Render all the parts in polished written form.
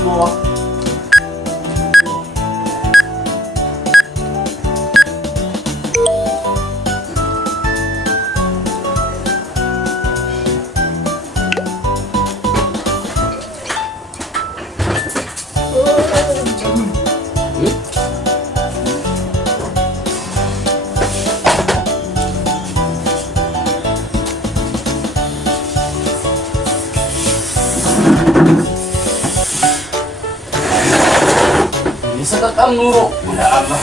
more. Sekekang nuruk, ya Allah.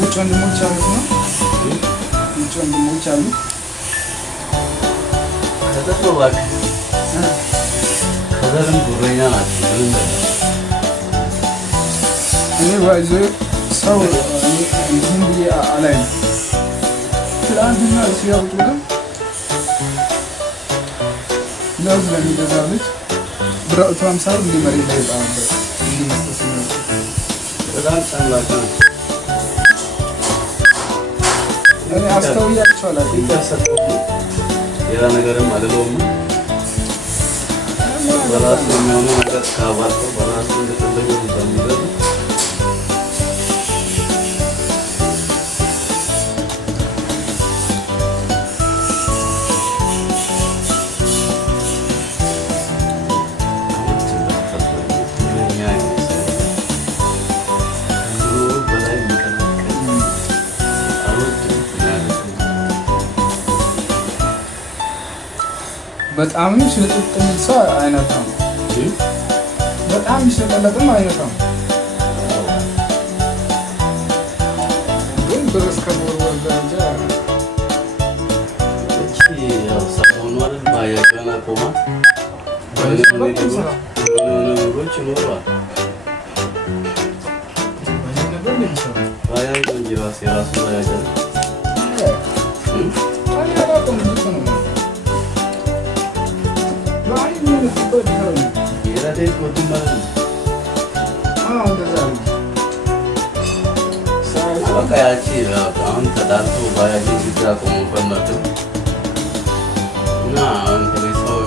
ውጭ ወንድሞች አሉት ነው? ውጭ ወንድሞች አሉ? ከተሰዋክ ከዘርም ጉረኛ ናቸው። እኔ ባይዞ ሰው ዝም ብዬ አላይም። ትላንትና ሲያውጡ ግን ለውዝ ለሚገዛ ልጅ ብራቱ 50 ብር እንዲመሬት ላይ ጣ ነበር እንዲመስጠት ነው። በጣም ጨምላቃ ነው። እኔ አስተውያቸዋለሁ። ሌላ ነገርም አይደለም። በራሱ የሚሆነው ነገር ካባቶ በራሱ እንደፈለገው እንደሚገባ በጣም ሽልጥጥ የሚል ሰው አይነት ነው። በጣም የሚሸቀለጥም አይነት ነው። ግን ብር እስከ መወርወር ደረጃ ሰሞኑ አይደል ባያገና ቆማ ነገሮች ይኖረዋል። ባያ እንጂ ራሱ ባያገና በቃ ያቺ አሁን ተጣልቶ ባያጅ ግራ ቆሞ ፈመጡ እና አሁን ከቤተሰው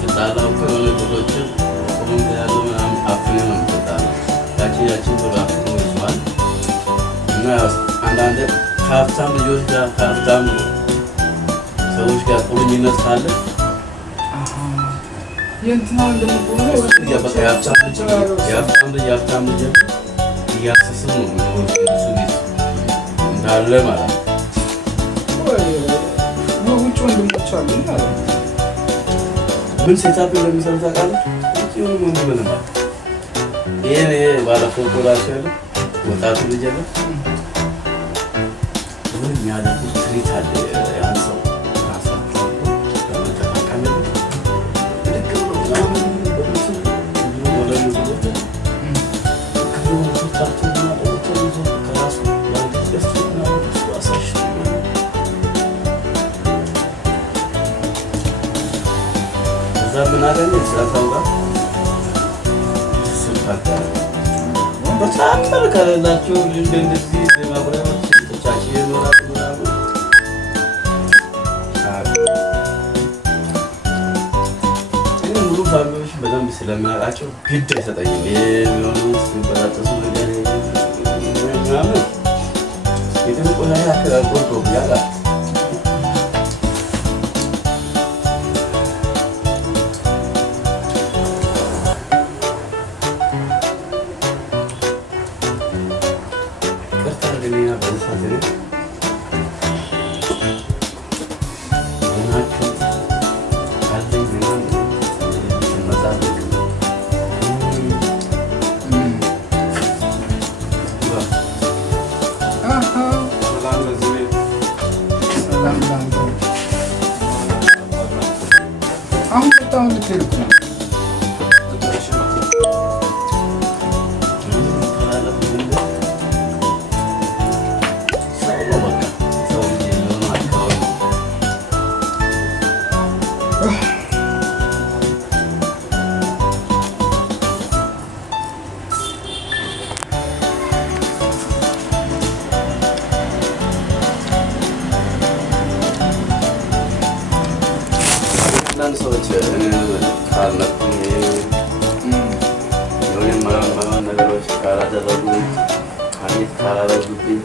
ተጣላው ከሆነ ብሎችን ቆሞ ያለው ምናምን አፍኔ ነው ተጣላው ያቺን ብሎ አፍኖ ይዟል። እና አንዳንድ ከሀብታም ልጆች ጋር ከሀብታም ሰዎች ጋር ቁርኝነት ካለ የሀብታም ልጅ እያሰስም ነው እንዳለ ማለት ነው። ውጭ ወንድሞች አሉ ማለት ነው። ምን ሴታፕ እንደሚሰሩ ታውቃለህ? ይሄ ባለፈው ራሱ ያለ ወጣቱ ልጅ ያለ ምን የሚያደርጉት ትሪት አለ ያን ሰው በጣም መልካላችሁ እንደዚህ ለማብራራት ተቻች ይኖራል ምናምን ሙሉ ፋሚሊዎች በደንብ ስለሚያውቃቸው ግድ አይሰጠኝም። የሚሆኑት ሲበጣጠሱ ነገር ምናምን የተቆያ ያከራቆቶ ያላ አሁን ልትሄድ እኮ ነው። አንዳንድ ሰዎች ካልመጡኝ የሆነ የማይሆን ነገሮች ካላደረጉ ሀሜት ካላደረጉብኝ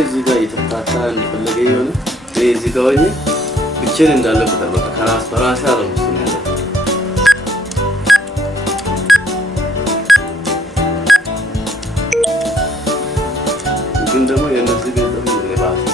እዚህ ጋር እየተፍታታ እንደፈለገ የሆነ እዚህ ጋር ሆኜ ብቻዬን እንዳለ ቁጥር በቃ ከራስ በራሴ አለም ውስጥ ነው ያለ። ግን ደግሞ የእነዚህ ቤት ደግሞ ባሰ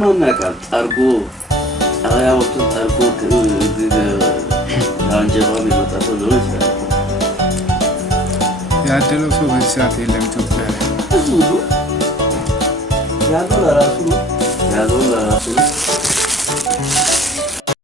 ማናቃል ጠርጎ ጣያ ወጥቶ ጠርጎ አንጀባ የሚመጣ ሰው ሊሆን ይችላል። ያደለው ሰው በዚህ ሰዓት የለም ኢትዮጵያ ላይ። ያለው ለራሱ ነው።